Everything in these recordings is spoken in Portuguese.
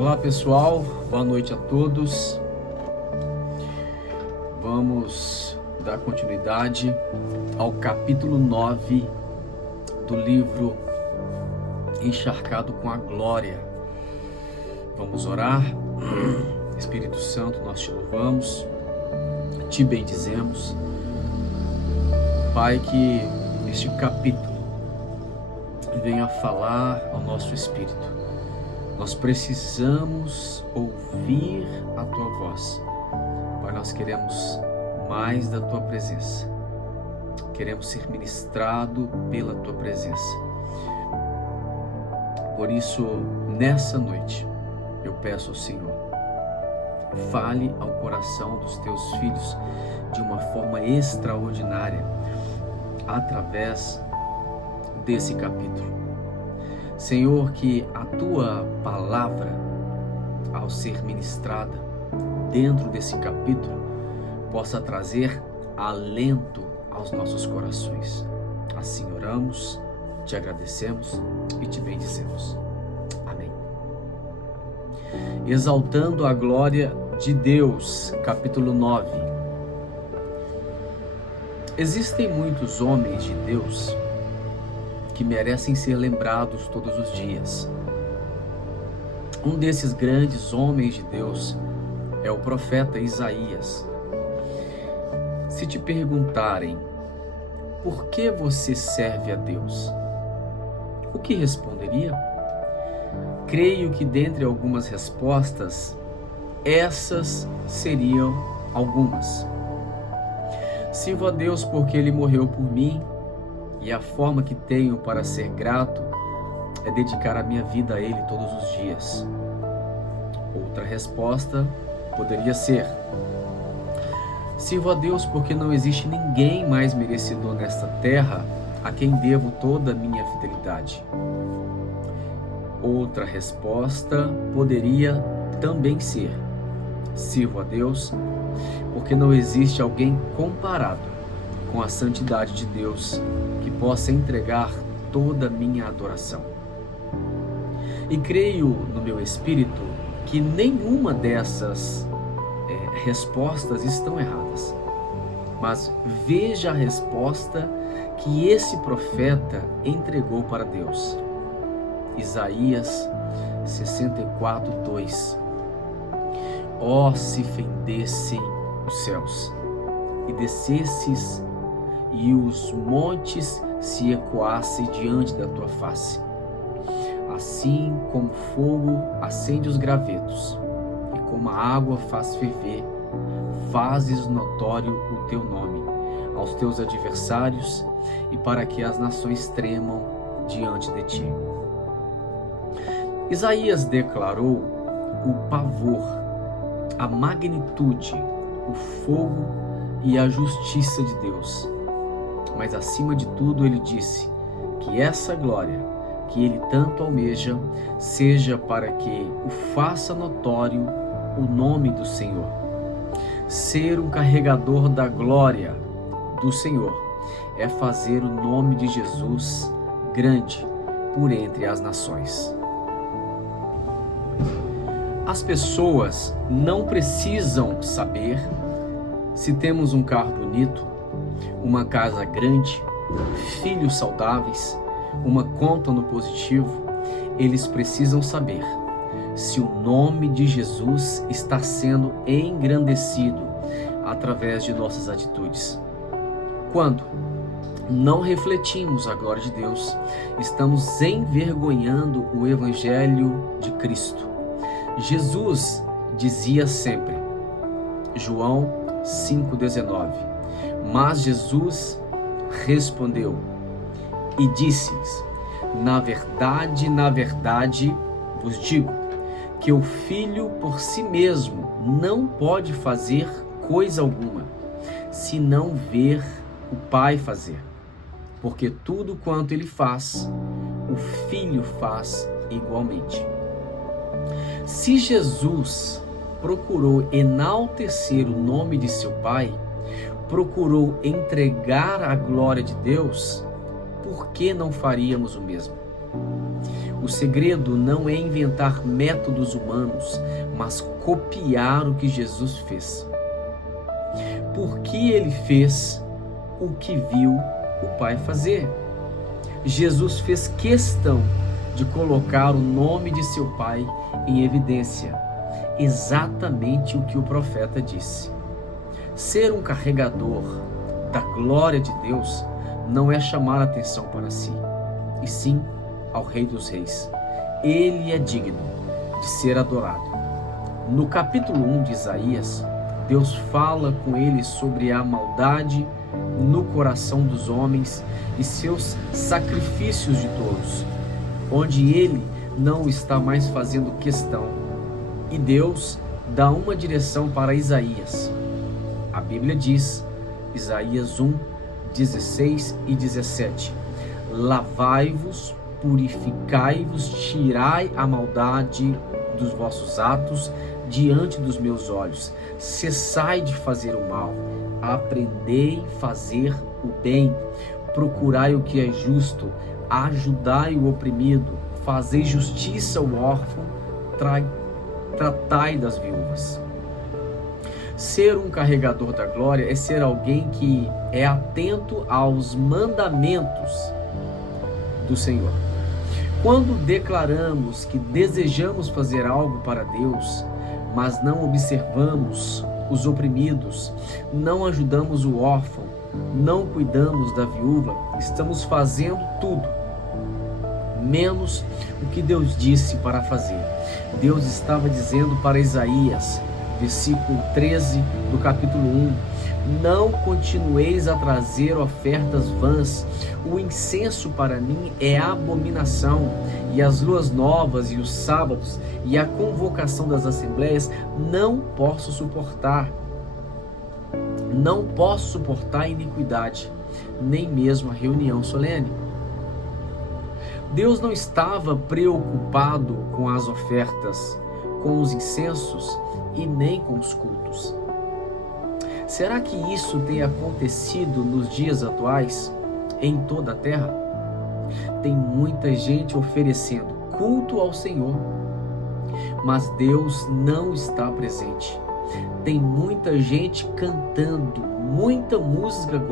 Olá pessoal, boa noite a todos. Vamos dar continuidade ao capítulo 9 do livro Encharcado com a Glória. Vamos orar. Espírito Santo, nós te louvamos, te bendizemos. Pai, que este capítulo venha falar ao nosso espírito. Nós precisamos ouvir a Tua voz. Pai, nós queremos mais da Tua presença. Queremos ser ministrado pela Tua presença. Por isso, nessa noite, eu peço ao Senhor, fale ao coração dos Teus filhos de uma forma extraordinária, através desse capítulo. Senhor, que a Tua palavra, ao ser ministrada dentro desse capítulo, possa trazer alento aos nossos corações. Assim oramos, te agradecemos e te bendizemos. Amém. Exaltando a glória de Deus, capítulo 9. Existem muitos homens de Deus que merecem ser lembrados todos os dias. Um desses grandes homens de Deus é o profeta Isaías. Se te perguntarem, por que você serve a Deus? O que responderia? Creio que dentre algumas respostas, essas seriam algumas. Sirvo a Deus porque Ele morreu por mim, e a forma que tenho para ser grato é dedicar a minha vida a Ele todos os dias. Outra resposta poderia ser: sirvo a Deus porque não existe ninguém mais merecedor nesta terra a quem devo toda a minha fidelidade. Outra resposta poderia também ser: sirvo a Deus porque não existe alguém comparado com a santidade de Deus que possa entregar toda a minha adoração. E creio no meu espírito que nenhuma dessas respostas estão erradas. Mas veja a resposta que esse profeta entregou para Deus. Isaías 64:2. Ó, se fendessem os céus e descesses, e os montes se ecoassem diante da tua face. Assim como fogo acende os gravetos, e como a água faz ferver, fazes notório o teu nome aos teus adversários, e para que as nações tremam diante de ti. Isaías declarou o pavor, a magnitude, o fogo e a justiça de Deus. Mas acima de tudo ele disse que essa glória que ele tanto almeja seja para que o faça notório o nome do Senhor. Ser um carregador da glória do Senhor é fazer o nome de Jesus grande por entre as nações. As pessoas não precisam saber se temos um carro bonito, uma casa grande, filhos saudáveis, uma conta no positivo. Eles precisam saber se o nome de Jesus está sendo engrandecido através de nossas atitudes. Quando não refletimos a glória de Deus, estamos envergonhando o Evangelho de Cristo. Jesus dizia sempre, João 5,19, mas Jesus respondeu e disse-lhes: na verdade vos digo que o Filho por si mesmo não pode fazer coisa alguma, se não ver o Pai fazer, porque tudo quanto ele faz, o Filho faz igualmente. Se Jesus procurou enaltecer o nome de seu Pai, procurou entregar a glória de Deus, por que não faríamos o mesmo? O segredo não é inventar métodos humanos, mas copiar o que Jesus fez. Porque ele fez o que viu o Pai fazer. Jesus fez questão de colocar o nome de seu Pai em evidência, exatamente o que o profeta disse. Ser um carregador da glória de Deus não é chamar atenção para si, e sim ao Rei dos Reis. Ele é digno de ser adorado. No capítulo 1 de Isaías, Deus fala com ele sobre a maldade no coração dos homens e seus sacrifícios de tolos, onde ele não está mais fazendo questão. E Deus dá uma direção para Isaías. A Bíblia diz, Isaías 1, 16 e 17: Lavai-vos, purificai-vos, tirai a maldade dos vossos atos diante dos meus olhos. Cessai de fazer o mal, aprendei a fazer o bem, procurai o que é justo, ajudai o oprimido, fazei justiça ao órfão, tratai das viúvas. Ser um carregador da glória é ser alguém que é atento aos mandamentos do Senhor. Quando declaramos que desejamos fazer algo para Deus, mas não observamos os oprimidos, não ajudamos o órfão, não cuidamos da viúva, estamos fazendo tudo menos o que Deus disse para fazer. Deus estava dizendo para Isaías, versículo 13 do capítulo 1: Não continueis a trazer ofertas vãs, o incenso para mim é abominação, e as luas novas e os sábados e a convocação das assembleias não posso suportar. Não posso suportar a iniquidade, nem mesmo a reunião solene. Deus não estava preocupado com as ofertas, com os incensos e nem com os cultos. Será que isso tem acontecido nos dias atuais em toda a terra? Tem muita gente oferecendo culto ao Senhor, mas Deus não está presente. Tem muita gente cantando muita músicas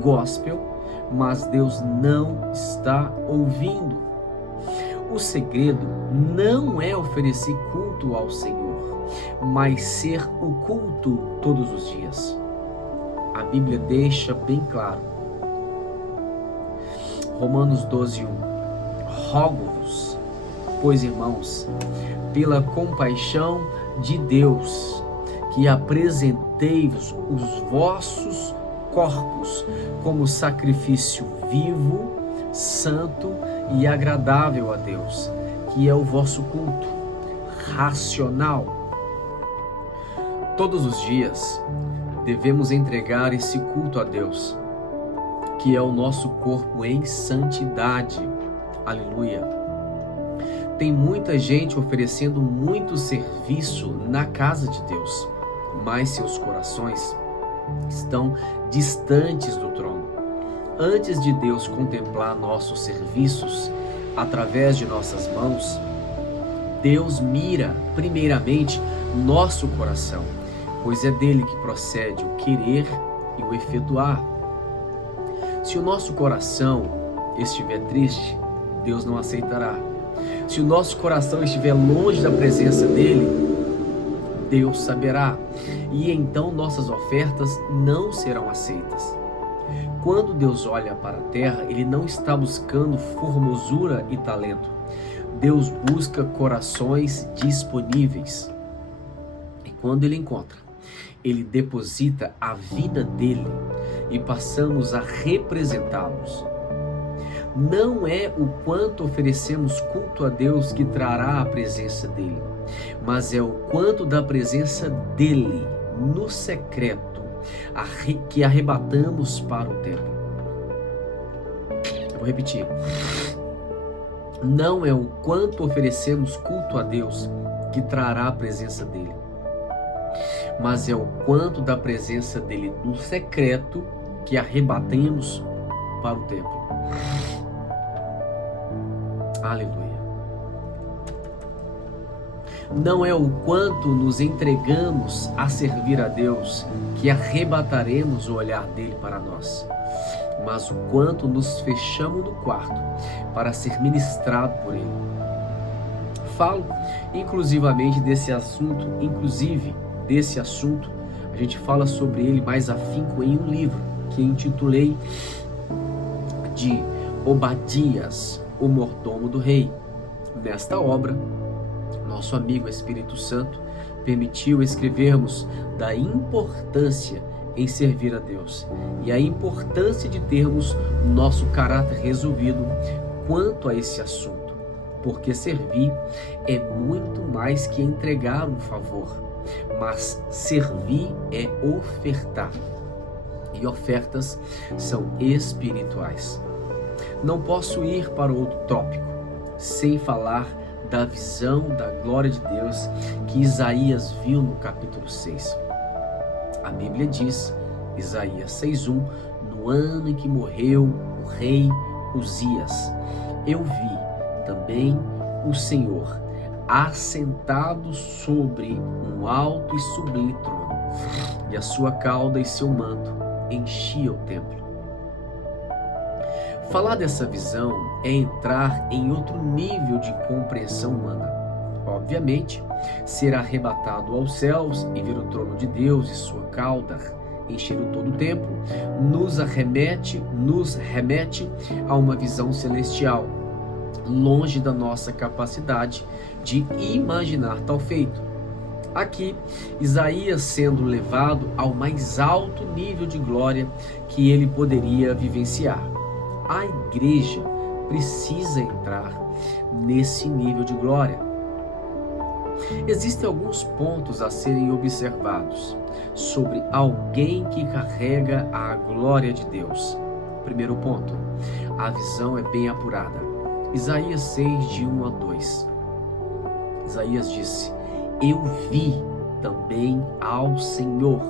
gospel, mas Deus não está ouvindo. O segredo não é oferecer culto ao Senhor, mas ser o culto todos os dias. A Bíblia deixa bem claro. Romanos 12:1: Rogo-vos, pois, irmãos, pela compaixão de Deus, que apresenteis os vossos corpos como sacrifício vivo, santo e agradável a Deus, que é o vosso culto racional. Todos os dias devemos entregar esse culto a Deus, que é o nosso corpo em santidade. Aleluia. Tem muita gente oferecendo muito serviço na casa de Deus, mas seus corações estão distantes do trono. Antes de Deus contemplar nossos serviços através de nossas mãos, Deus mira primeiramente nosso coração, pois é dele que procede o querer e o efetuar. Se o nosso coração estiver triste, Deus não aceitará. Se o nosso coração estiver longe da presença dele, Deus saberá, e então nossas ofertas não serão aceitas. Quando Deus olha para a terra, Ele não está buscando formosura e talento. Deus busca corações disponíveis. E quando Ele encontra, Ele deposita a vida dele e passamos a representá-los. Não é o quanto oferecemos culto a Deus que trará a presença dele, mas é o quanto da presença dele no secreto que arrebatamos para o templo. Eu vou repetir. Não é o quanto oferecemos culto a Deus que trará a presença dele, mas é o quanto da presença dele no secreto que arrebatemos para o templo. Aleluia. Não é o quanto nos entregamos a servir a Deus que arrebataremos o olhar dele para nós, mas o quanto nos fechamos no quarto para ser ministrado por ele. Falo inclusivamente desse assunto, a gente fala sobre ele mais afinco em um livro que intitulei de Obadias, o mordomo do rei. Nesta obra, nosso amigo Espírito Santo permitiu escrevermos da importância em servir a Deus e a importância de termos nosso caráter resolvido quanto a esse assunto, porque servir é muito mais que entregar um favor, mas servir é ofertar, e ofertas são espirituais. Não posso ir para outro tópico sem falar da visão da glória de Deus que Isaías viu no capítulo 6. A Bíblia diz, Isaías 6:1, no ano em que morreu o rei Uzias, eu vi também o Senhor assentado sobre um alto e sublime trono, e a sua cauda e seu manto enchia o templo. Falar dessa visão é entrar em outro nível de compreensão humana. Obviamente, ser arrebatado aos céus e ver o trono de Deus e sua cauda encher todo o templo nos remete a uma visão celestial, longe da nossa capacidade de imaginar tal feito. Aqui, Isaías sendo levado ao mais alto nível de glória que ele poderia vivenciar. A igreja precisa entrar nesse nível de glória. Existem alguns pontos a serem observados sobre alguém que carrega a glória de Deus. Primeiro ponto, a visão é bem apurada. Isaías 6, de 1 a 2. Isaías disse, eu vi também ao Senhor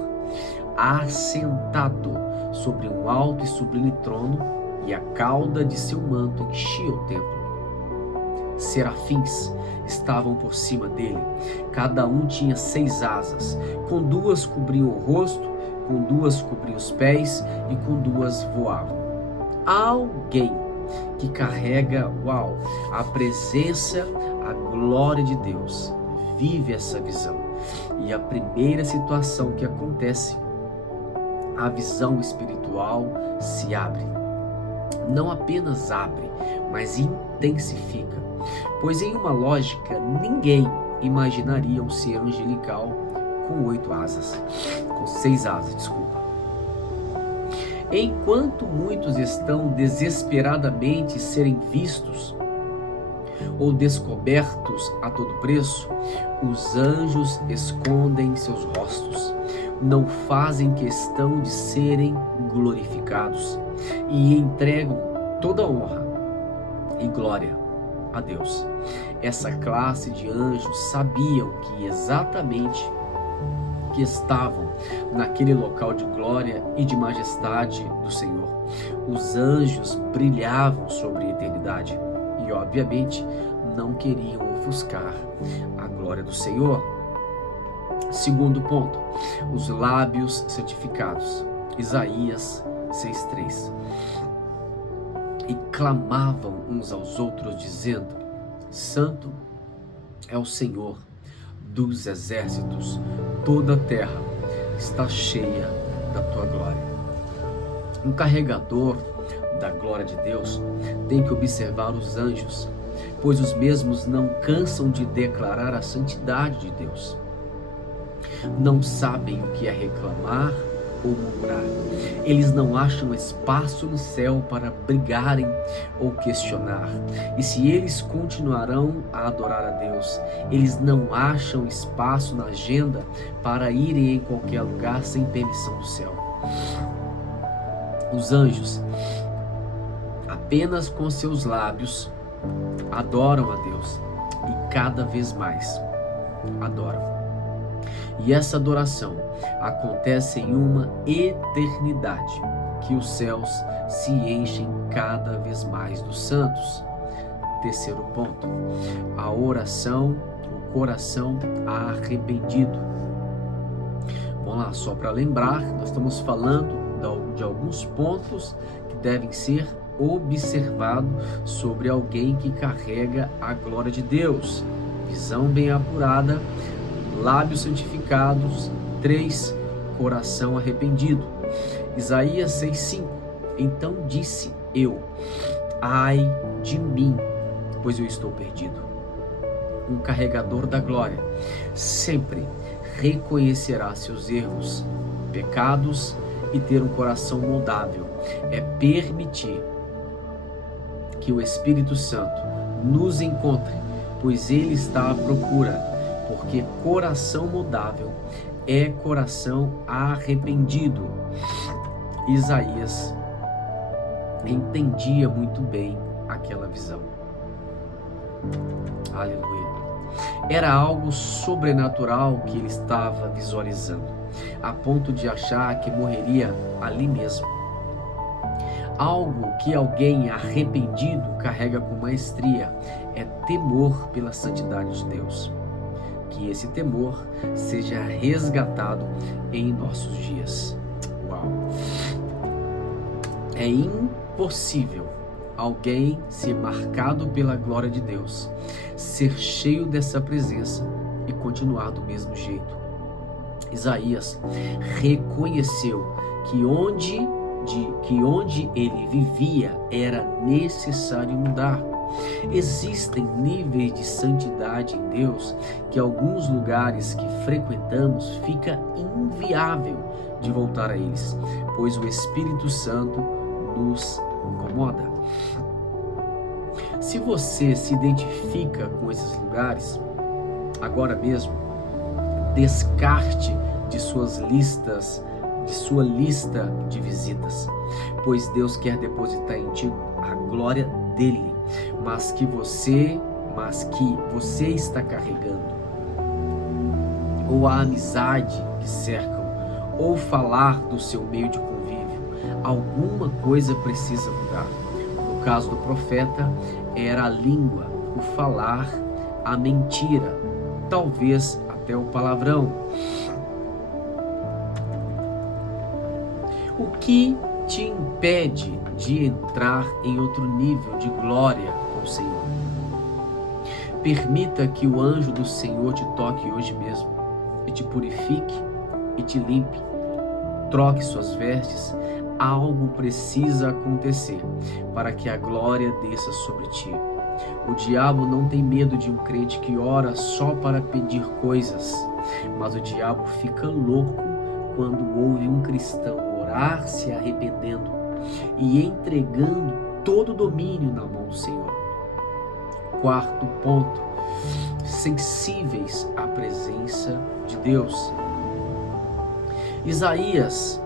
assentado sobre um alto e sublime trono, e a cauda de seu manto enchia o templo. Serafins estavam por cima dele, cada um tinha 6 asas, com 2 cobriam o rosto, com 2 cobriam os pés e com 2 voavam. Há alguém que carrega, a presença, a glória de Deus, vive essa visão. E a primeira situação que acontece, a visão espiritual se abre. Não apenas abre, mas intensifica, pois em uma lógica ninguém imaginaria um ser angelical com 6 asas, desculpa. Enquanto muitos estão desesperadamente serem vistos ou descobertos a todo preço, os anjos escondem seus rostos, não fazem questão de serem glorificados e entregam toda honra e glória a Deus. Essa classe de anjos sabiam que exatamente que estavam naquele local de glória e de majestade do Senhor. Os anjos brilhavam sobre a eternidade e, obviamente, não queriam ofuscar a glória do Senhor. Segundo ponto, os lábios santificados. Isaías 6:3. E clamavam uns aos outros, dizendo: Santo é o Senhor dos exércitos, toda a terra está cheia da tua glória. Um carregador da glória de Deus tem que observar os anjos, pois os mesmos não cansam de declarar a santidade de Deus. Não sabem o que é reclamar ou murmurar. Eles não acham espaço no céu para brigarem ou questionar. E se eles continuarão a adorar a Deus, eles não acham espaço na agenda para irem em qualquer lugar sem permissão do céu. Os anjos, apenas com seus lábios, adoram a Deus e cada vez mais adoram. E essa adoração acontece em uma eternidade, que os céus se enchem cada vez mais dos santos. terceiro ponto, a oração, o coração arrependido. Vamos lá, só para lembrar, nós estamos falando de alguns pontos que devem ser observados sobre alguém que carrega a glória de Deus. Visão bem apurada, lábios santificados, 3, coração arrependido. Isaías 6:5, então disse eu, ai de mim, pois eu estou perdido. Um carregador da glória sempre reconhecerá seus erros, pecados e ter um coração moldável. É permitir que o Espírito Santo nos encontre, pois Ele está à procura, porque coração moldável é coração arrependido. Isaías entendia muito bem aquela visão. Aleluia. Era algo sobrenatural que ele estava visualizando, a ponto de achar que morreria ali mesmo. Algo que alguém arrependido carrega com maestria é temor pela santidade de Deus. Que esse temor seja resgatado em nossos dias. Uau! É impossível alguém ser marcado pela glória de Deus, ser cheio dessa presença e continuar do mesmo jeito. Isaías reconheceu que onde ele vivia era necessário mudar. Existem níveis de santidade em Deus que alguns lugares que frequentamos fica inviável de voltar a eles, pois o Espírito Santo nos incomoda. Se você se identifica com esses lugares, agora mesmo, descarte de sua lista de visitas, pois Deus quer depositar em ti a glória dele, mas que você está carregando, ou a amizade que cercam, ou falar do seu meio de convívio, alguma coisa precisa mudar. No caso do profeta, era a língua, o falar, a mentira, talvez até o palavrão. O que te impede de entrar em outro nível de glória com o Senhor? Permita que o anjo do Senhor te toque hoje mesmo e te purifique e te limpe. Troque suas vestes. Algo precisa acontecer para que a glória desça sobre ti. O diabo não tem medo de um crente que ora só para pedir coisas, mas o diabo fica louco quando ouve um cristão orar se arrependendo e entregando todo o domínio na mão do Senhor. Quarto ponto, sensíveis à presença de Deus. Isaías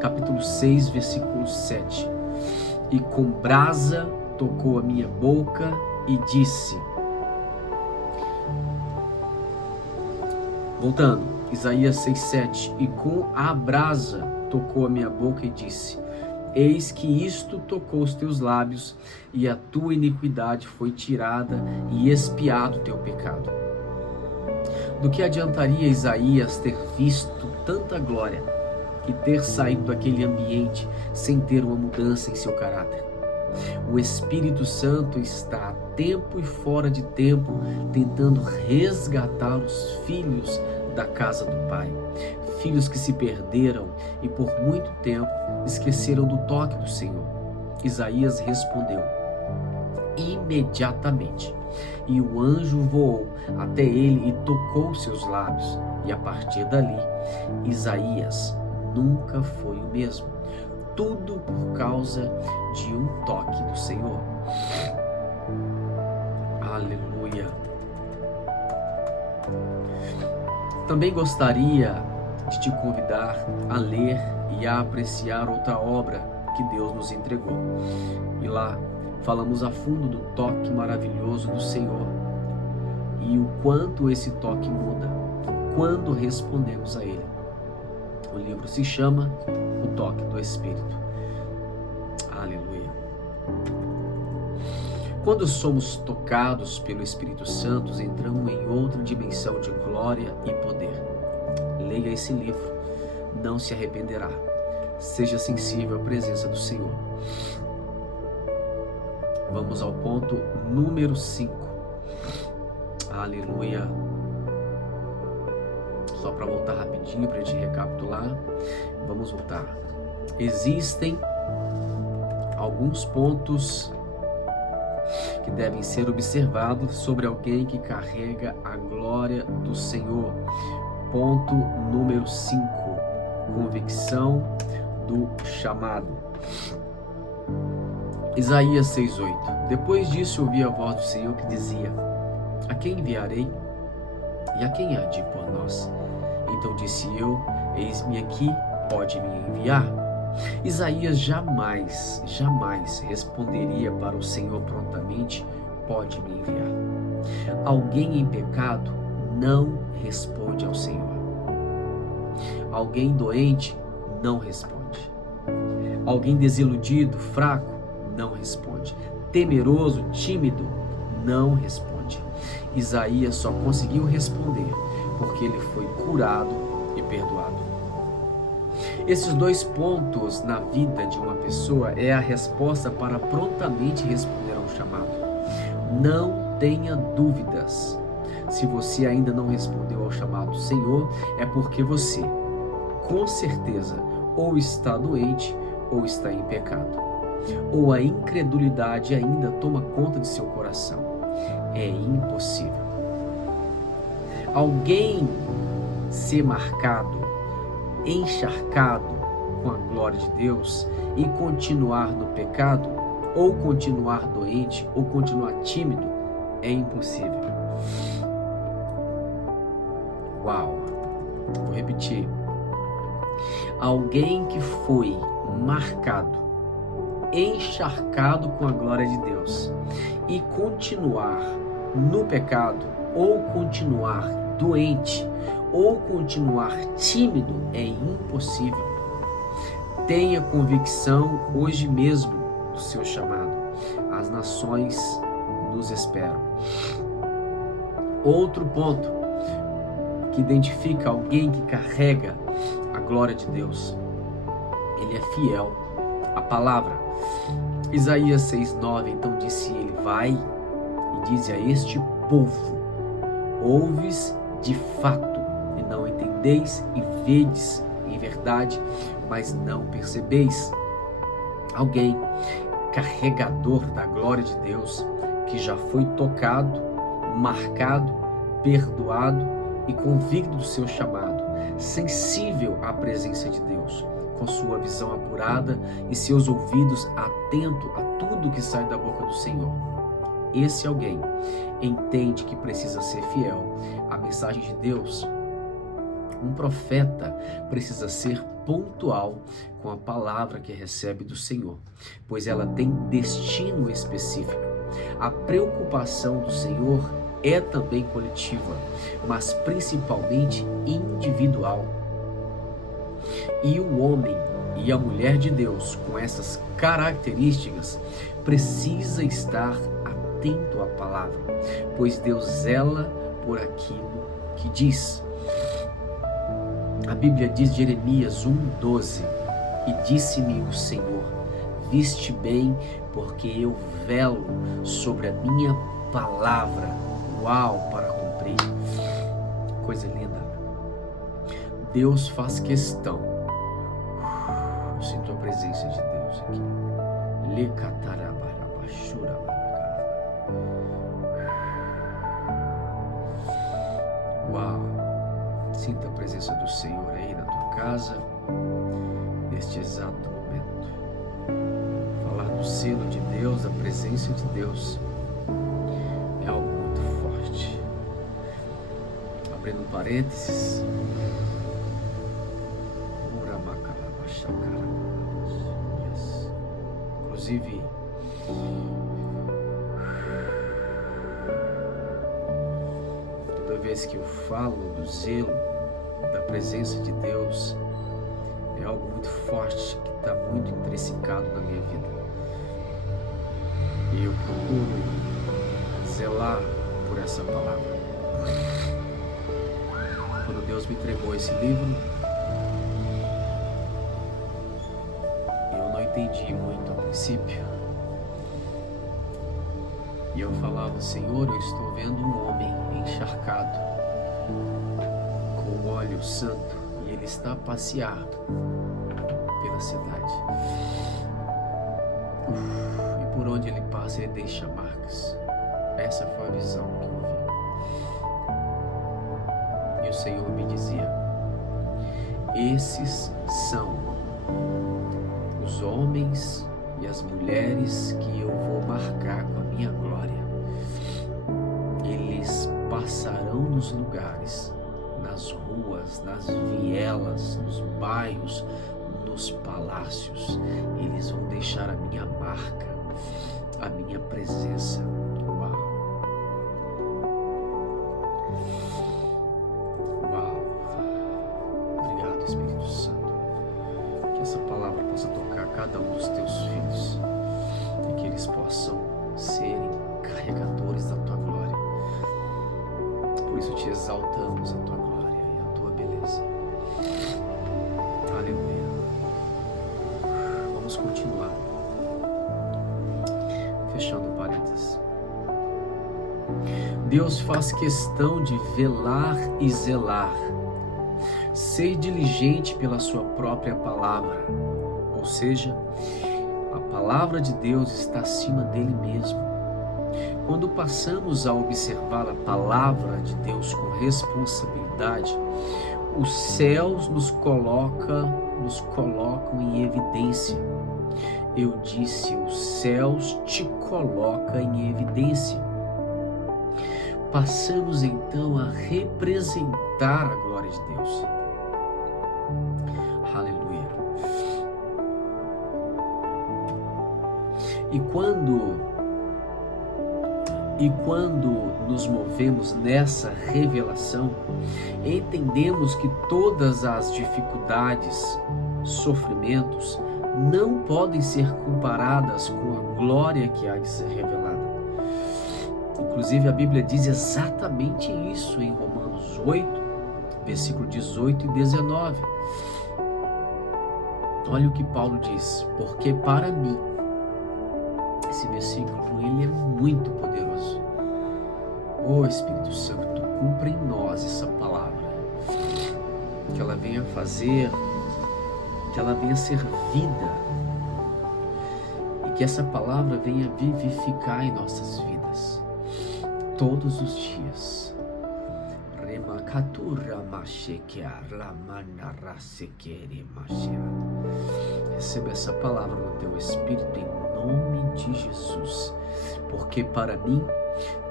capítulo 6, versículo 7. E com brasa tocou a minha boca e disse. Voltando, Isaías 6, 7. E com a brasa tocou a minha boca e disse: Eis que isto tocou os teus lábios, e a tua iniquidade foi tirada, e expiado o teu pecado. Do que adiantaria Isaías ter visto tanta glória e ter saído daquele ambiente sem ter uma mudança em seu caráter? O Espírito Santo está a tempo e fora de tempo tentando resgatar os filhos da casa do Pai, filhos que se perderam e por muito tempo esqueceram do toque do Senhor. Isaías respondeu imediatamente, e o anjo voou até ele e tocou seus lábios, e a partir dali Isaías nunca foi o mesmo. Tudo por causa de um toque do Senhor. Aleluia. Também gostaria de te convidar a ler e a apreciar outra obra que Deus nos entregou. E lá falamos a fundo do toque maravilhoso do Senhor e o quanto esse toque muda quando respondemos a Ele. O livro se chama O Toque do Espírito. Aleluia. Quando somos tocados pelo Espírito Santo, entramos em outra dimensão de glória e poder. Leia esse livro, não se arrependerá. Seja sensível à presença do Senhor. Vamos ao ponto número 5. Aleluia. Só para voltar rapidinho, para a gente recapitular. Vamos voltar. Existem alguns pontos que devem ser observados sobre alguém que carrega a glória do Senhor. Ponto número 5. Convicção do chamado. Isaías 6:8. Depois disso ouvi a voz do Senhor que dizia: a quem enviarei? E a quem há de ir por nós? Então disse eu: eis-me aqui, pode me enviar. Isaías jamais responderia para o Senhor prontamente: pode me enviar. Alguém em pecado não responde ao Senhor. Alguém doente não responde. Alguém desiludido, fraco, não responde. Temeroso, tímido, não responde. Isaías só conseguiu responder porque ele foi curado e perdoado. Esses dois pontos na vida de uma pessoa é a resposta para prontamente responder ao chamado. Não tenha dúvidas. Se você ainda não respondeu ao chamado do Senhor, é porque você, com certeza, ou está doente ou está em pecado. Ou a incredulidade ainda toma conta de seu coração. É impossível. Alguém ser marcado, encharcado com a glória de Deus e continuar no pecado, ou continuar doente, ou continuar tímido, é impossível. Uau! Vou repetir. Alguém que foi marcado, encharcado com a glória de Deus e continuar no pecado, ou continuar doente, ou continuar tímido, é impossível. Tenha convicção hoje mesmo do seu chamado. As nações nos esperam. Outro ponto que identifica alguém que carrega a glória de Deus: ele é fiel à palavra. Isaías 6:9, então disse ele: vai e dize a este povo: ouves de fato e não entendeis, e vedes em verdade, mas não percebeis. Alguém carregador da glória de Deus, que já foi tocado, marcado, perdoado e convicto do seu chamado, sensível à presença de Deus, com sua visão apurada e seus ouvidos atentos a tudo que sai da boca do Senhor. Esse alguém entende que precisa ser fiel à mensagem de Deus. Um profeta precisa ser pontual com a palavra que recebe do Senhor, pois ela tem destino específico. A preocupação do Senhor é também coletiva, mas principalmente individual. E o homem e a mulher de Deus com essas características precisa estar atento à palavra, pois Deus zela por aquilo que diz. A Bíblia diz, Jeremias 1:12, e disse-me o Senhor: viste bem, porque eu velo sobre a minha palavra, para cumprir. Coisa linda. Deus faz questão. Eu sinto a presença de Deus aqui. Uau! Sinta a presença do Senhor aí na tua casa, neste exato momento. Falar do selo de Deus, da presença de Deus, é algo muito forte. Abrindo parênteses. Inclusive, toda vez que eu falo do zelo, da presença de Deus, é algo muito forte que está muito intrinsecado na minha vida. E eu procuro zelar por essa palavra. Quando Deus me entregou esse livro, eu não entendi muito a princípio. E eu falava: Senhor, eu estou vendo um homem encharcado, com óleo santo, e ele está a passear pela cidade. E por onde ele passa, ele deixa marcas. Essa foi a visão que eu vi. E o Senhor me dizia: esses são os homens e as mulheres que eu vou marcar com a minha glória. Eles passarão nos lugares, nas ruas, nas vielas, nos bairros, nos palácios. Eles vão deixar a minha marca, a minha presença. Uau! Uau! Obrigado, Espírito Santo. Que essa palavra possa tocar cada um dos teus filhos e que eles possam serem carregadores da tua glória. Por isso te exaltamos a tua glória e a tua beleza. Aleluia. Vamos continuar. Fechando parênteses. Deus faz questão de velar e zelar. Ser diligente pela sua própria palavra. Ou seja, a palavra de Deus está acima dele mesmo. Quando passamos a observar a palavra de Deus com responsabilidade, os céus nos colocam em evidência. Eu disse, os céus te colocam em evidência. Passamos então a representar a glória de Deus. Aleluia. E quando nos movemos nessa revelação, entendemos que todas as dificuldades, sofrimentos, não podem ser comparadas com a glória que há de ser revelada. Inclusive a Bíblia diz exatamente isso em Romanos 8, versículo 18 e 19. Olha o que Paulo diz: porque para mim, esse versículo, ele é muito poderoso. Ô Espírito Santo, cumpre em nós essa palavra, que ela venha fazer, que ela venha ser vida, e que essa palavra venha vivificar em nossas vidas, todos os dias. Receba essa palavra no teu espírito em nome de Jesus, porque para mim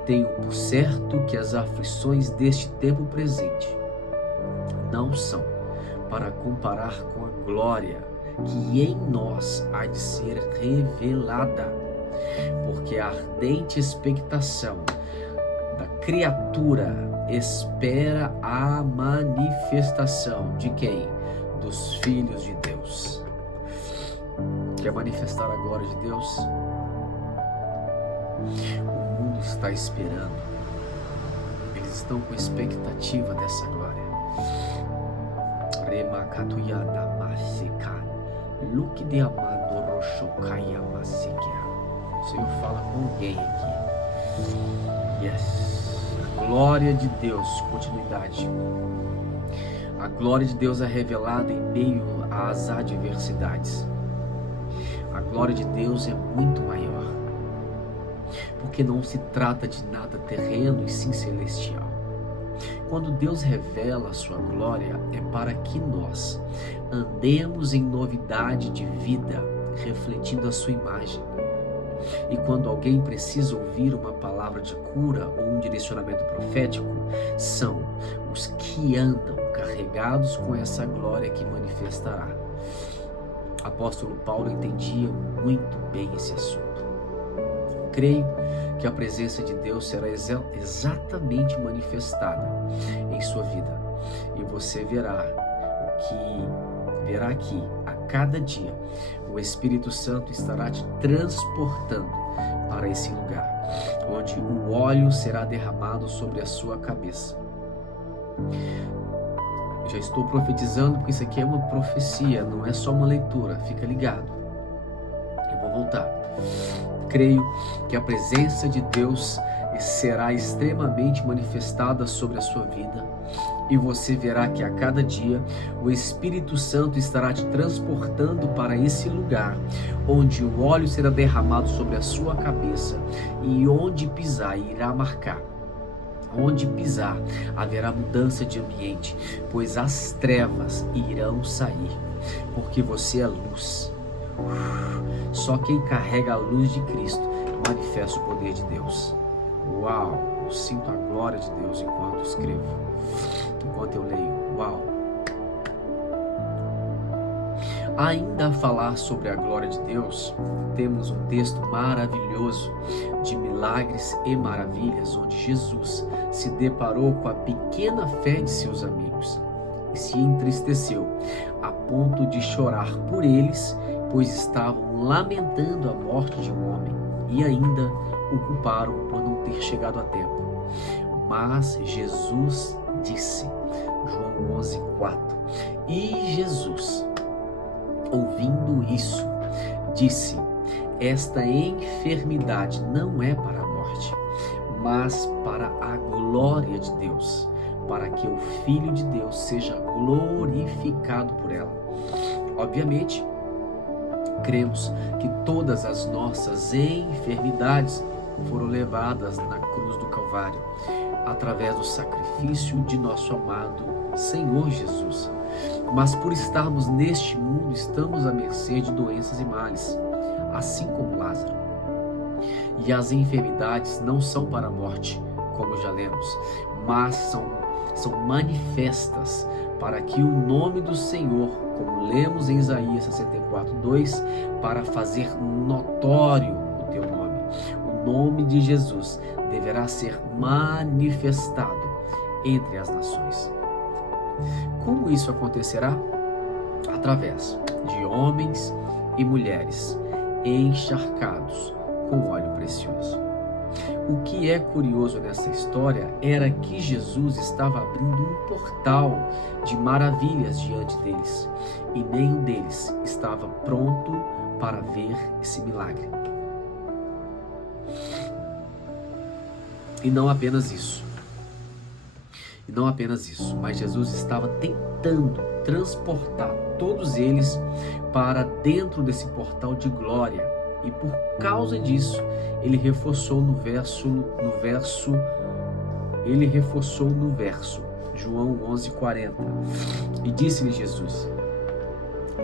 tenho por certo que as aflições deste tempo presente não são para comparar com a glória que em nós há de ser revelada, porque a ardente expectação da criatura espera a manifestação de quem? Dos filhos de Deus. Quer manifestar a glória de Deus? O mundo está esperando. Eles estão com expectativa dessa glória. O Senhor fala com alguém aqui. Yes. A glória de Deus, continuidade. A glória de Deus é revelada em meio às adversidades. A glória de Deus é muito maior, porque não se trata de nada terreno e sim celestial. Quando Deus revela a sua glória, é para que nós andemos em novidade de vida, refletindo a sua imagem. E quando alguém precisa ouvir uma palavra de cura ou um direcionamento profético, são os que andam carregados com essa glória que manifestará. Apóstolo Paulo entendia muito bem esse assunto. Creio que a presença de Deus será exatamente manifestada em sua vida, e você verá que a cada dia o Espírito Santo estará te transportando para esse lugar, onde o óleo será derramado sobre a sua cabeça. Eu já estou profetizando, porque isso aqui é uma profecia, não é só uma leitura, fica ligado. Eu vou voltar. Creio que a presença de Deus será extremamente manifestada sobre a sua vida, e você verá que a cada dia o Espírito Santo estará te transportando para esse lugar, onde o óleo será derramado sobre a sua cabeça, e onde pisar irá marcar. Onde pisar haverá mudança de ambiente, pois as trevas irão sair, porque você é luz. Só quem carrega a luz de Cristo manifesta o poder de Deus. Uau! Eu sinto a glória de Deus enquanto escrevo, enquanto eu leio. Uau! Ainda a falar sobre a glória de Deus, temos um texto maravilhoso de milagres e maravilhas, onde Jesus se deparou com a pequena fé de seus amigos e se entristeceu a ponto de chorar por eles, pois estavam lamentando a morte de um homem e ainda o culparam por não ter chegado a tempo. Mas Jesus disse, João 11:4, e Jesus, ouvindo isso, disse, esta enfermidade não é para a morte, mas para a glória de Deus, para que o Filho de Deus seja glorificado por ela. Obviamente, cremos que todas as nossas enfermidades foram levadas na cruz do Calvário, através do sacrifício de nosso amado Senhor Jesus. Mas por estarmos neste mundo, estamos à mercê de doenças e males, assim como Lázaro. E as enfermidades não são para a morte, como já lemos, mas são manifestas para que o nome do Senhor, como lemos em Isaías 64:2, para fazer notório o teu nome. O nome de Jesus deverá ser manifestado entre as nações. Como isso acontecerá? Através de homens e mulheres encharcados com óleo precioso. O que é curioso nessa história era que Jesus estava abrindo um portal de maravilhas diante deles, e nenhum deles estava pronto para ver esse milagre. E não apenas isso, mas Jesus estava tentando transportar todos eles para dentro desse portal de glória, e por causa disso, ele reforçou no verso, João 11:40, e disse-lhe Jesus,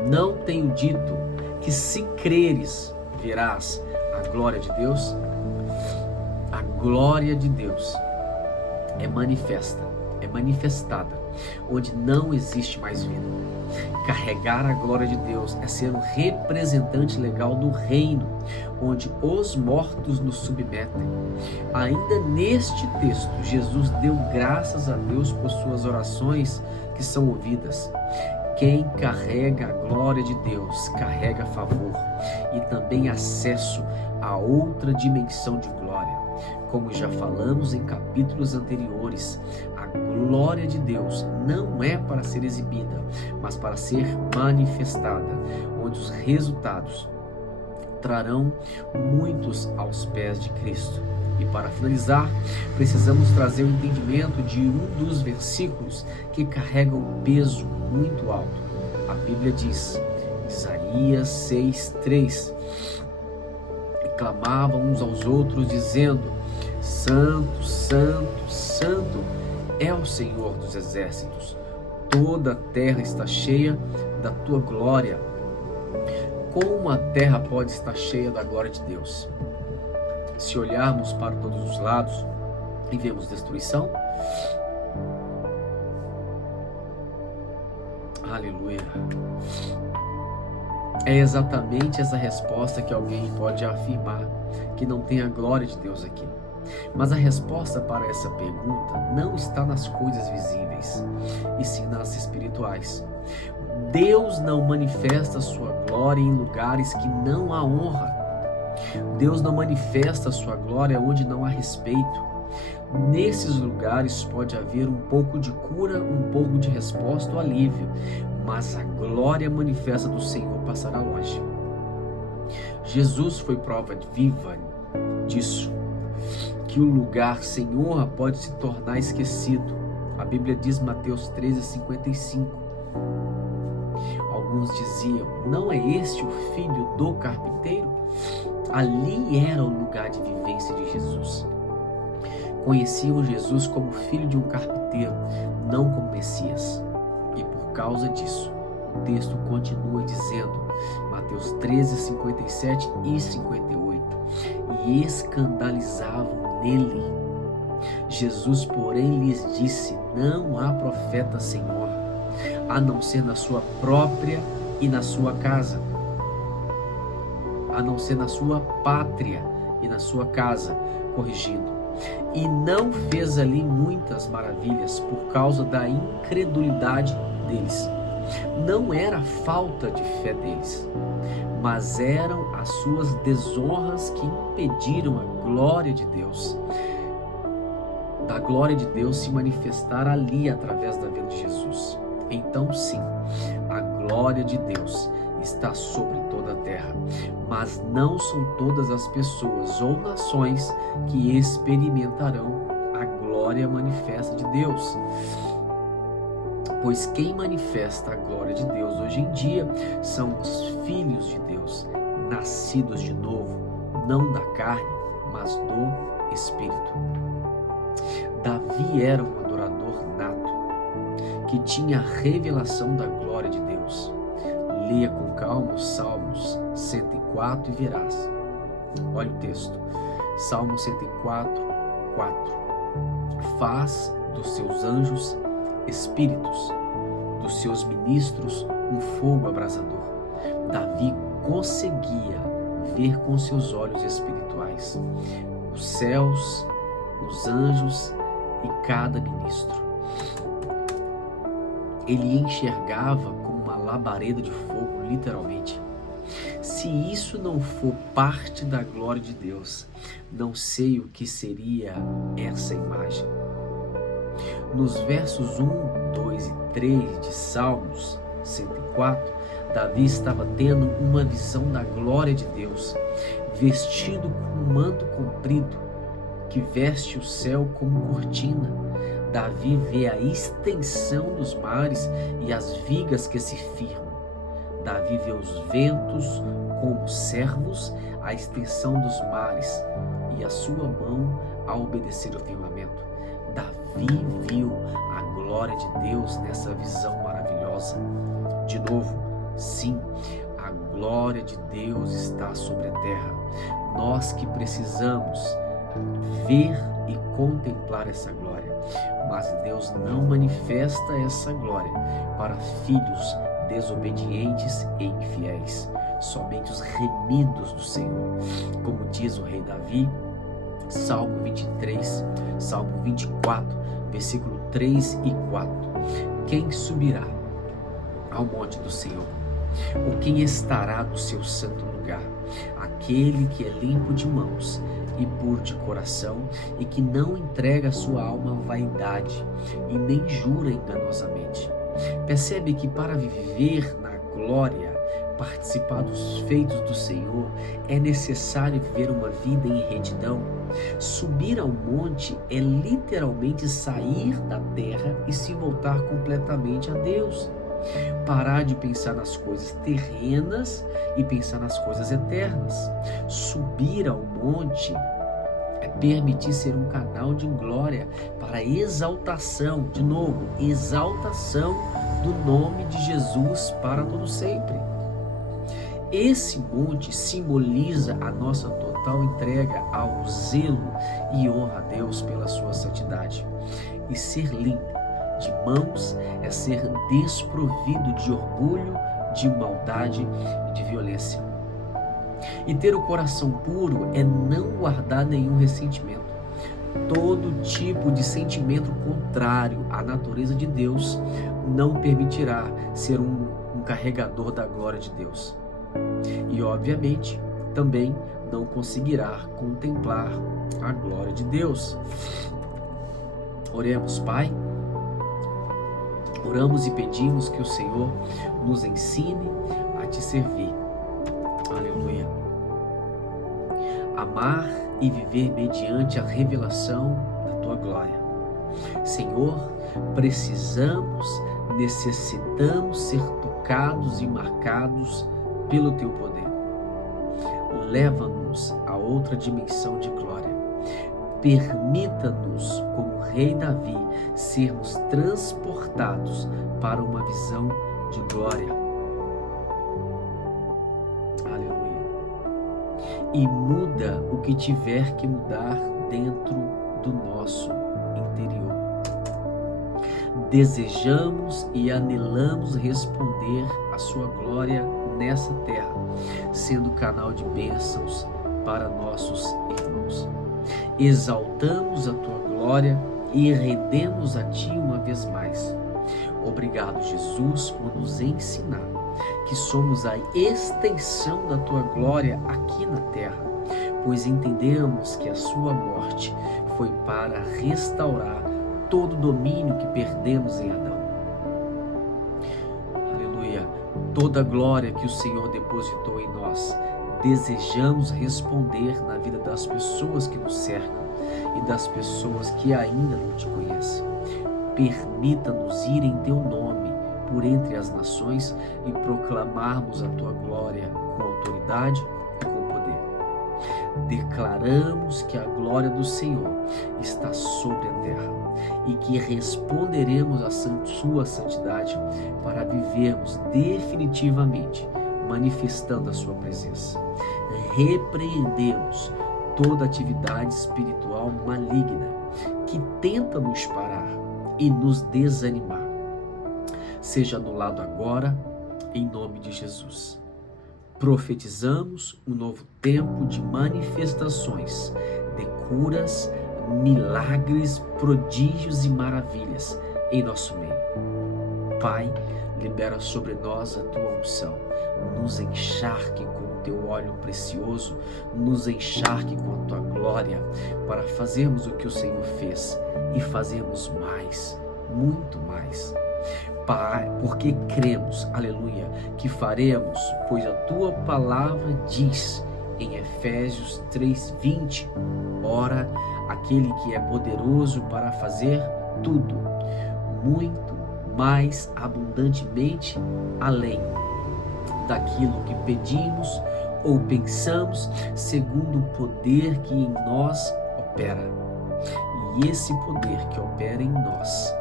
não tenho dito que se creres, verás a glória de Deus? A glória de Deus é manifestada onde não existe mais vida. Carregar a glória de Deus é ser um representante legal do reino, onde os mortos nos submetem. Ainda neste texto, Jesus deu graças a Deus por suas orações que são ouvidas. Quem carrega a glória de Deus carrega favor e também acesso a outra dimensão de glória. Como já falamos em capítulos anteriores, a glória de Deus não é para ser exibida, mas para ser manifestada, onde os resultados trarão muitos aos pés de Cristo. E para finalizar, precisamos trazer o entendimento de um dos versículos que carrega um peso muito alto. A Bíblia diz, Isaías 6:3, e clamavam uns aos outros, dizendo, Santo, Santo, Santo é o Senhor dos exércitos, toda a terra está cheia da tua glória. Como a terra pode estar cheia da glória de Deus? Se olharmos para todos os lados e vemos destruição, aleluia, é exatamente essa resposta que alguém pode afirmar, que não tem a glória de Deus aqui. Mas a resposta para essa pergunta não está nas coisas visíveis, e sim nas espirituais. Deus não manifesta sua glória em lugares que não há honra. Deus não manifesta a sua glória onde não há respeito. Nesses lugares pode haver um pouco de cura, um pouco de resposta ou alívio, mas a glória manifesta do Senhor passará longe. Jesus foi prova viva disso, que o lugar sem honra pode se tornar esquecido. A Bíblia diz, Mateus 13:55. Alguns diziam, não é este o filho do carpinteiro? Ali era o lugar de vivência de Jesus. Conheciam Jesus como filho de um carpinteiro, não como Messias. E por causa disso, o texto continua dizendo, Mateus 13:57 e 58, e escandalizavam nele. Jesus, porém, lhes disse, não há profeta Senhor, a não ser na sua própria e na sua casa, a não ser na sua pátria e na sua casa, corrigindo. E não fez ali muitas maravilhas por causa da incredulidade deles. Não era falta de fé deles, mas eram as suas desonras que impediram a glória de Deus, da glória de Deus se manifestar ali através da vida de Jesus. Então sim, a glória de Deus está sobre toda a terra, mas não são todas as pessoas ou nações que experimentarão a glória manifesta de Deus. Pois quem manifesta a glória de Deus hoje em dia são os filhos de Deus, nascidos de novo, não da carne, mas do Espírito. Davi era um adorador nato, que tinha a revelação da glória de Deus. Leia com calma os Salmos 104 e verás. Olha o texto. Salmo 104, 4. Faz dos seus anjos espíritos, dos seus ministros um fogo abrasador. Davi conseguia ver com seus olhos espirituais os céus, os anjos e cada ministro. Ele enxergava como uma labareda de fogo, literalmente. Se isso não for parte da glória de Deus, não sei o que seria essa imagem. Nos versos 1, 2 e 3 de Salmos 104, Davi estava tendo uma visão da glória de Deus, vestido com um manto comprido, que veste o céu como cortina. Davi vê a extensão dos mares e as vigas que se firmam. Davi vê os ventos como servos, a extensão dos mares e a sua mão a obedecer ao firmamento. Davi viu a glória de Deus nessa visão maravilhosa. De novo, sim, a glória de Deus está sobre a terra. Nós que precisamos ver e contemplar essa glória, mas Deus não manifesta essa glória para filhos desobedientes e infiéis, somente os remidos do Senhor, como diz o rei Davi, Salmo 23, Salmo 24, versículo 3 e 4. Quem subirá ao monte do Senhor? Ou quem estará no seu santo lugar? Aquele que é limpo de mãos e puro de coração, e que não entrega a sua alma à vaidade e nem jura enganosamente. Percebe que para viver na glória, participar dos feitos do Senhor, é necessário viver uma vida em retidão. Subir ao monte é literalmente sair da terra e se voltar completamente a Deus. Parar de pensar nas coisas terrenas e pensar nas coisas eternas. Subir ao monte é permitir ser um canal de glória para a exaltação, de novo, exaltação do nome de Jesus para todo sempre. Esse monte simboliza a nossa total entrega ao zelo e honra a Deus pela sua santidade. E ser limpo de mãos é ser desprovido de orgulho, de maldade e de violência. E ter o coração puro é não guardar nenhum ressentimento. Todo tipo de sentimento contrário à natureza de Deus não permitirá ser um carregador da glória de Deus. E obviamente, também não conseguirá contemplar a glória de Deus. Oremos, Pai. Oramos e pedimos que o Senhor nos ensine a te servir. Aleluia. Amar e viver mediante a revelação da tua glória. Senhor, precisamos, necessitamos ser tocados e marcados pelo teu poder. Leva-nos a outra dimensão de glória. Permita-nos, como Rei Davi, sermos transportados para uma visão de glória. Aleluia. E muda o que tiver que mudar dentro do nosso interior. Desejamos e anelamos responder à sua glória nessa terra, sendo canal de bênçãos para nossos irmãos. Exaltamos a tua glória e rendemos a ti uma vez mais. Obrigado, Jesus, por nos ensinar que somos a extensão da tua glória aqui na terra, pois entendemos que a sua morte foi para restaurar todo o domínio que perdemos em Adão. Aleluia. Toda a glória que o Senhor depositou em nós, desejamos responder na vida das pessoas que nos cercam e das pessoas que ainda não te conhecem. Permita-nos ir em teu nome por entre as nações e proclamarmos a tua glória com autoridade e com poder. Declaramos que a glória do Senhor está sobre a terra e que responderemos à sua santidade para vivermos definitivamente manifestando a sua presença. Repreendemos toda atividade espiritual maligna que tenta nos parar e nos desanimar. Seja anulado agora, em nome de Jesus. Profetizamos um novo tempo de manifestações, de curas, milagres, prodígios e maravilhas em nosso meio. Pai, libera sobre nós a tua unção, nos encharque com o teu óleo precioso, nos encharque com a tua glória, para fazermos o que o Senhor fez e fazermos mais, muito mais. Pai, porque cremos, aleluia, que faremos, pois a tua palavra diz em Efésios 3:20, ora, aquele que é poderoso para fazer tudo, muito mais abundantemente, além daquilo que pedimos ou pensamos, segundo o poder que em nós opera. E esse poder que opera em nós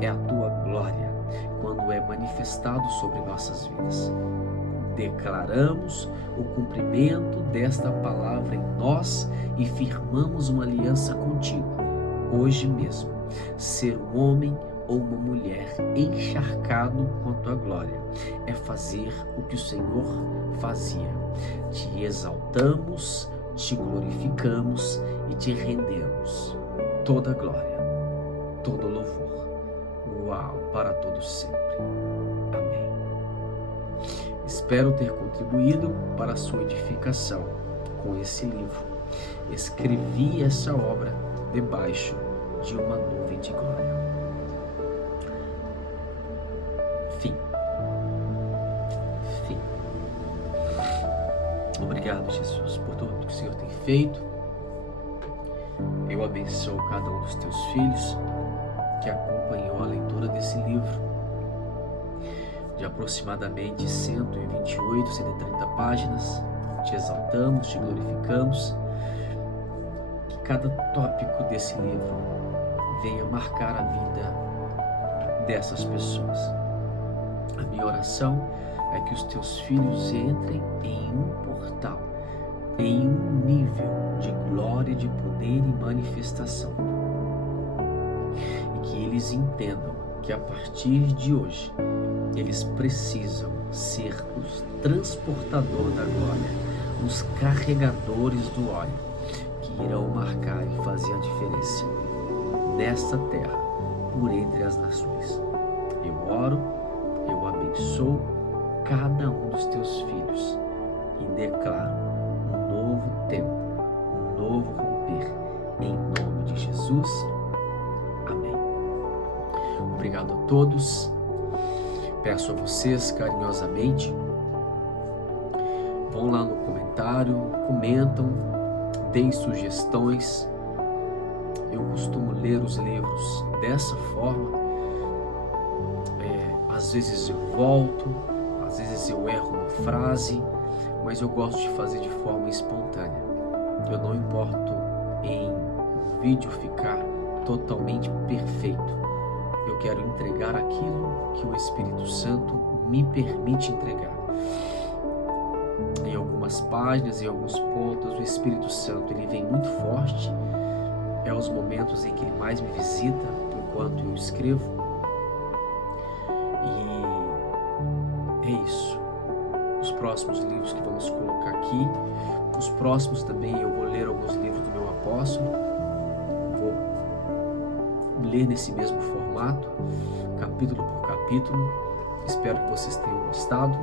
é a tua glória, quando é manifestado sobre nossas vidas. Declaramos o cumprimento desta palavra em nós e firmamos uma aliança contigo, hoje mesmo. Ser um homem ou uma mulher encharcado com a tua glória é fazer o que o Senhor fazia. Te exaltamos, te glorificamos e te rendemos toda a glória, todo o louvor. Uau, para todos sempre. Amém. Espero ter contribuído para a sua edificação com esse livro. Escrevi essa obra debaixo de uma nuvem de glória. Fim. Obrigado, Jesus, por tudo que o Senhor tem feito. Eu abençoo cada um dos teus filhos que acompanhou a leitura desse livro, de aproximadamente 128, 130 páginas. Te exaltamos, te glorificamos. Que cada tópico desse livro venha marcar a vida dessas pessoas. A minha oração é que os teus filhos entrem em um portal, em um nível de glória, de poder e manifestação. E que eles entendam que a partir de hoje, eles precisam ser os transportadores da glória, os carregadores do óleo, que irão marcar e fazer a diferença nesta terra, por entre as nações. Eu oro, eu abençoo cada um dos teus filhos e declaro novo tempo, um novo romper. Em nome de Jesus. Amém. Obrigado a todos. Peço a vocês carinhosamente, vão lá no comentário, comentam, deem sugestões. Eu costumo ler os livros dessa forma. Às vezes eu volto, às vezes eu erro uma frase, mas eu gosto de fazer de forma espontânea. Eu não importo em o vídeo ficar totalmente perfeito. Eu quero entregar aquilo que o Espírito Santo me permite entregar. Em algumas páginas, em alguns pontos, o Espírito Santo ele vem muito forte. É os momentos em que ele mais me visita enquanto eu escrevo. E é isso. Os próximos livros que vamos colocar aqui, os próximos também eu vou ler alguns livros do meu apóstolo. Vou ler nesse mesmo formato, capítulo por capítulo. Espero que vocês tenham gostado.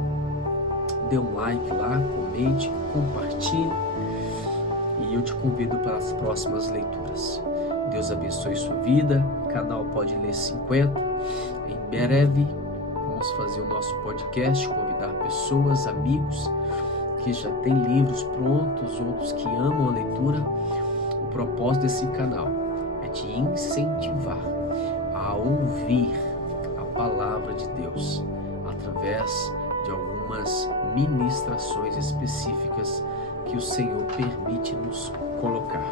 Dê um like lá, comente, compartilhe. E eu te convido para as próximas leituras. Deus abençoe sua vida. O canal Pode Ler 50. Em breve vamos fazer o nosso podcast, convidar pessoas, amigos que já têm livros prontos, outros que amam a leitura. O propósito desse canal é te incentivar a ouvir a palavra de Deus através de algumas ministrações específicas que o Senhor permite nos colocar.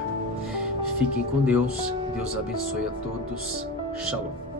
Fiquem com Deus. Deus abençoe a todos. Shalom.